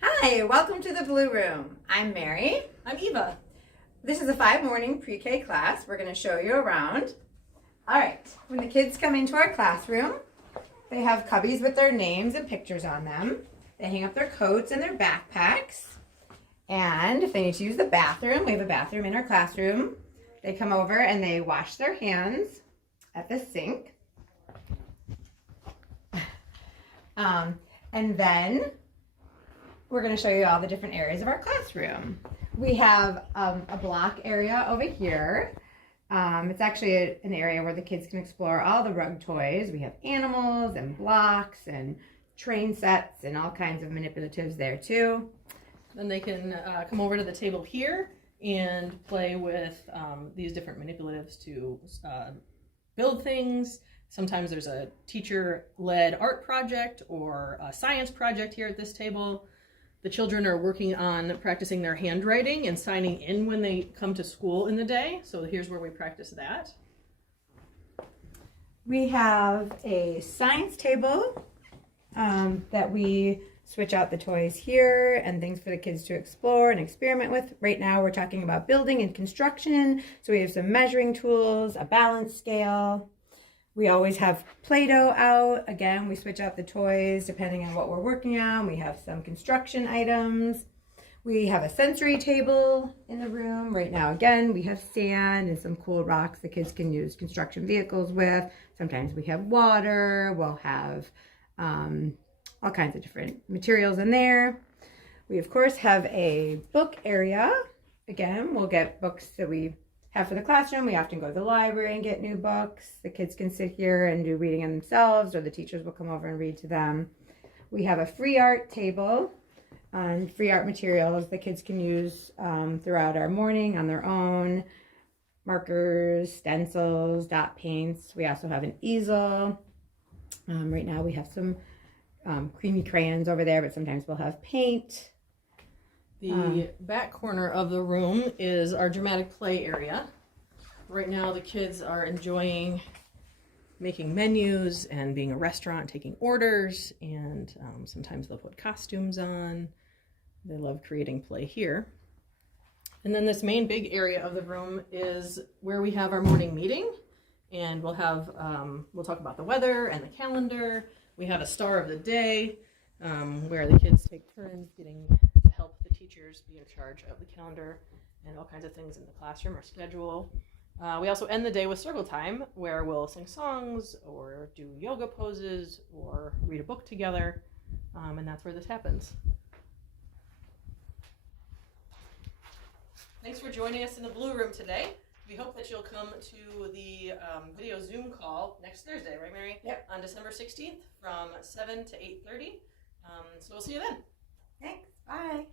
Hi, welcome to the Blue Room. I'm Mary. I'm Eva. This is a 5 morning pre-K class. We're going to show you around. All right, when the kids come into our classroom, they have cubbies with their names and pictures on them. They hang up their coats and their backpacks. And if they need to use the bathroom, we have a bathroom in our classroom. They come over and they wash their hands at the sink. And then we're going to show you all the different areas of our classroom. We have a block area over here. It's actually an area where the kids can explore all the rug toys. We have animals and blocks and train sets and all kinds of manipulatives there too. Then they can come over to the table here and play with these different manipulatives to build things. Sometimes there's a teacher-led art project or a science project here at this table. The children are working on practicing their handwriting and signing in when they come to school in the day. So here's where we practice that. We have a science table that we switch out the toys here and things for the kids to explore and experiment with. Right now we're talking about building and construction. So we have some measuring tools, a balance scale. We always have Play-Doh out. Again, we switch out the toys depending on what we're working on. We have some construction items. We have a sensory table in the room. Right now, again, we have sand and some cool rocks the kids can use construction vehicles with. Sometimes we have water. We'll have all kinds of different materials in there. We, of course, have a book area. Again, we'll get books that we have for the classroom. We often go to the library and get new books. The kids can sit here and do reading on themselves, or the teachers will come over and read to them. We have a free art table and free art materials the kids can use throughout our morning on their own. Markers, stencils, dot paints. We also have an easel. Right now we have some creamy crayons over there, but sometimes we'll have paint. The back corner of the room is our dramatic play area. Right now the kids are enjoying making menus and being a restaurant, taking orders, and sometimes they'll put costumes on. They love creating play here. And then this main big area of the room is where we have our morning meeting, and we'll talk about the weather and the calendar. We have a star of the day where the kids take turns getting to help the teachers be in charge of the calendar and all kinds of things in the classroom or schedule. We also end the day with circle time, where we'll sing songs or do yoga poses or read a book together, and that's where this happens. Thanks for joining us in the Blue Room today. We hope that you'll come to the video Zoom call next Thursday, right, Mary? Yep. On December 16th from 7 to 8:30. So we'll see you then. Thanks. Bye.